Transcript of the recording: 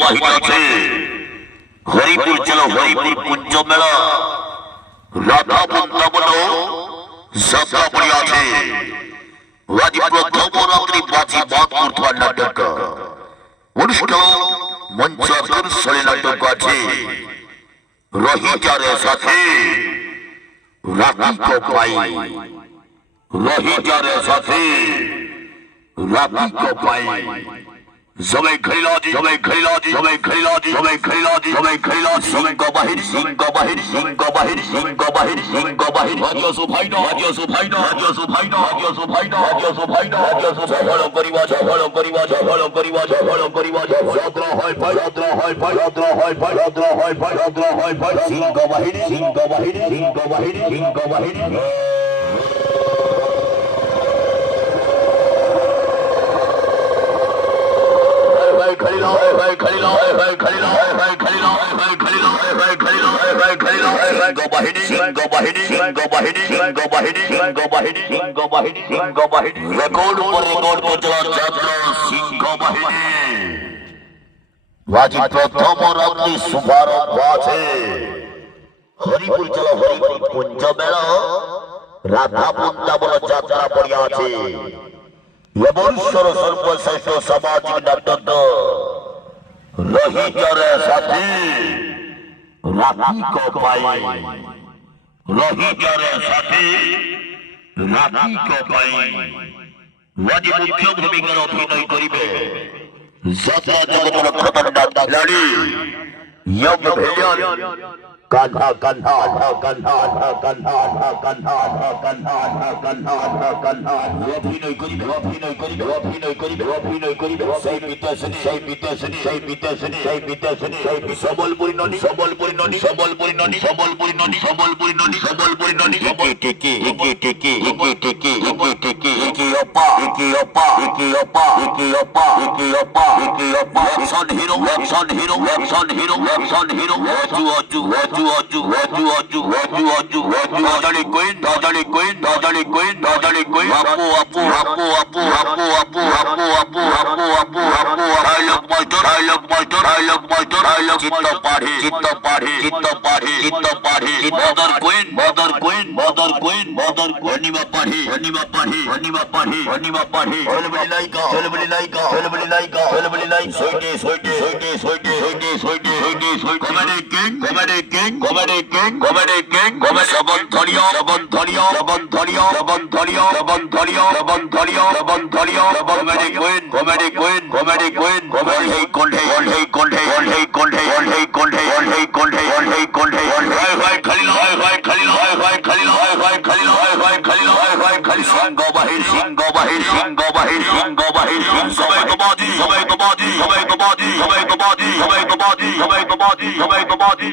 বাহিনী আছে হরিপুর চলো হরিপুর কুঞ্জ মেলা রাধা বৃন্দাবন যাত্রা পড়ে আছে আজ প্রথম রাত্রি বাজি বাদ করতে নাটক অনুষ্ঠান মঞ্চ আকর্ষণে নাটক আছে রহিজারের সাথে রাতি কপাই রহিজারের সাথে রাতি কপাই সবাই খেলাজি সবাই খেলাজি সবাই খেলাজি সবাই খেলাজি সবাই খেলাজি সিংহ বাহিনী সিংহ বাহিনী সিংহ বাহিনী সিংহ বাহিনী সিংহ বাহিনী হাজিয়াসু ভাইনা হাজিয়াসু ভাইনা হাজিয়াসু ভাইনা হাজিয়াসু ভাইনা হাজিয়াসু ভাইনা হাজিয়াসু ঝগড়া করিবা ঝগড়া করিবা ঝগড়া করিবা ঝগড়া করিবা যাত্রা হয় ভাই যাত্রা হয় ভাই যাত্রা হয় ভাই যাত্রা হয় ভাই যাত্রা হয় ভাই সিংহ বাহিনী সিংহ বাহিনী সিংহ বাহিনী সিংহ বাহিনী প্রথম রাত্রি শুভারম্ভ আছে হরিপুর চলো হরিপুর কুঞ্জ মেলা রাধা বৃন্দাবন যাত্রা পড়িয়া আছে এবং সর্বশ্রেষ্ঠ সামাজিক নাটক রহিজারের সাথে রাতি কপাই রহিজারের সাথে রাতি কপাই আজ মুখ্য ভূমিকার অভিনয় করিবে যাত্রা জগতের খতরনাক খিলাড়ি ইয়ং ভিলিয়ন কান্হা কান্হা কান্হা কান্হা কান্হা কান্হা কান্হা কান্হা অভিনয় করিবে অভিনয় করিবে অভিনয় করিবে অভিনয় করিবে সেই বিদ্যাসনী সেই বিদ্যাসনী সেই বিদ্যাসনী সেই বিদ্যাসনী সেই সবলপুরী নদী সবলপুরী নদী সবলপুরী নদী সবলপুরী নদী সবলপুরী নদী সবলপুরী নদী টিকি টিকি টিকি টিকি টিকি টিকি টিকি টিকি অপা টিকি অপা টিকি অপা টিকি অপা টিকি অপা টিকি অপা action hero action hero action hero action hero অজু অজু অজু অজু অজু অজু অজু অজু অজু দাদালি কোইন দাদালি কোইন দাদালি কোইন দাদালি কোইন আপু আপু আপু আপু আপু আপু আপু আপু আপু আপু আপু dialogue master dialogue master dialogue master dialogue Chitta পাড়ে চিত্ত পাড়ে চিত্ত পাড়ে চিত্ত পাড়ে মদর কোইন মদর কোইন মদর কোইন মদর অনিমা পাড়ে অনিমা পাড়ে অনিমা পাড়ে অনিমা পাড়ে হলবলি লাইকা হলবলি লাইকা হলবলি লাইকা হলবলি লাই সোইটে সোইটে সোইটে সোইটে সোইটে সোইটে সোইটে সোইটে comedy king comedy king comedy king comedy king comedy সবন্ধরিয়া সবন্ধরিয়া সবন্ধরিয়া সবন্ধরিয়া সবন্ধরিয়া সবন্ধরিয়া সবন্ধরিয়া comedy queen comedy queen comedy queen comedy হেই কোল্ডে হেই কোল্ডে হেই কোল্ডে হেই কোল্ডে হেই কোল্ডে হেই কোল্ডে hi hi Khalil hi hi Khalil hi hi Khalil hi hi Khalil hi hi Khalil hi hi Khalil সিংহ বাহিনী সিংহ বাহিনী সিংহ বাহিনী সিংহ বাহিনী সবাই তো বাজি সবাই তো বাজি সবাই তো বাজি সবাই তো বাজি সবাই তো বাজি সবাই তো বাজি সবাই তো বাজি